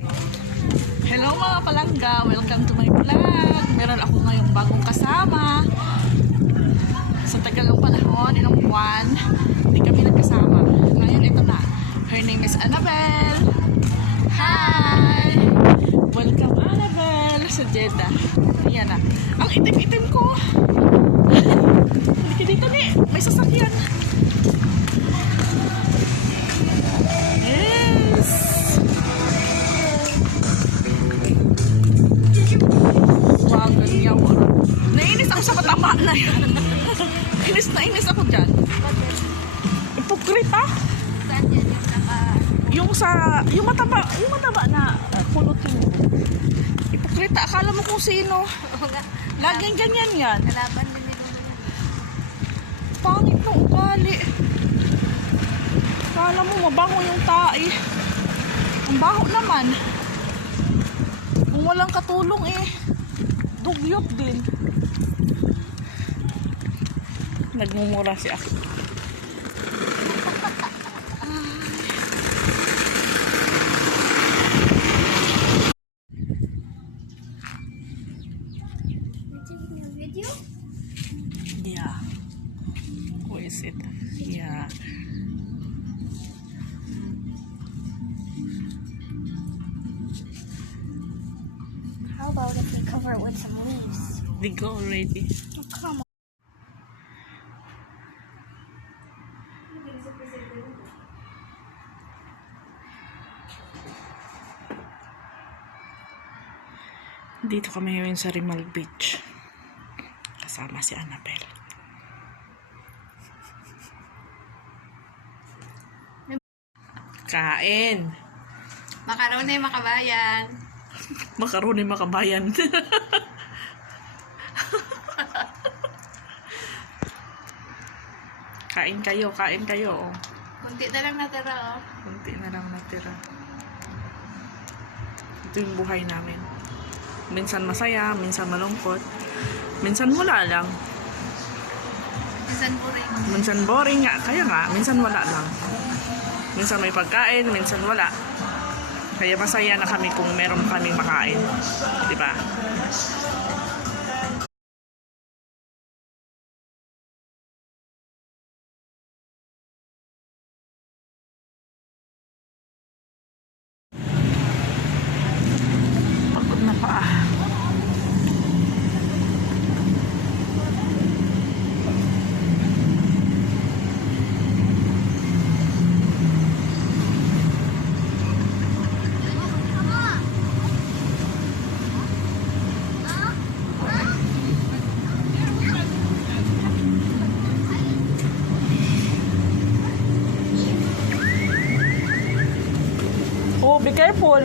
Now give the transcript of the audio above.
Hello mga palangga, welcome to my vlog. Meron ako ngayong bagong kasama. Sa tagal ng panahon, ilang buwan, hindi kami nagkasama. Ngayon ito na. Her name is Annabelle. Hi! Welcome Annabelle sa Jeddah. Ayan na. Ang itim-itim ko. Hindi ka dito ni. May sasakyan. Yes! Wow, ganyan mo. Nainis ako sa matama na yan. Inis ako dyan. Ipokrita? Yung mataba na pulot yun. Ipokrita, akala mo kung sino. Laging ganyan yan. Pangit ng ugali. Akala mo mabango yung tae. Ang baho naman. Kung walang katulong dugyot din. Nagmumura siya. Video? Yeah. Who is it? Yeah. How about if we cover it with some leaves? They go already. Oh, come on. Dito kami ngayon sa Rimal Beach. Kasama si Annabelle. Kain! Makaroni, makabayan. Makaroni makabayan. Kain kayo. Oh. Kunti na lang natira, oh. Kunti na lang natira. Ito yung buhay namin. Minsan masaya, minsan malungkot. Minsan wala lang. Minsan boring. Minsan boring nga. Kaya nga, minsan wala lang. Minsan may pagkain, minsan wala. Kaya masaya na kami kung meron kaming makain. Diba? Pagod na pa. Oh, be careful.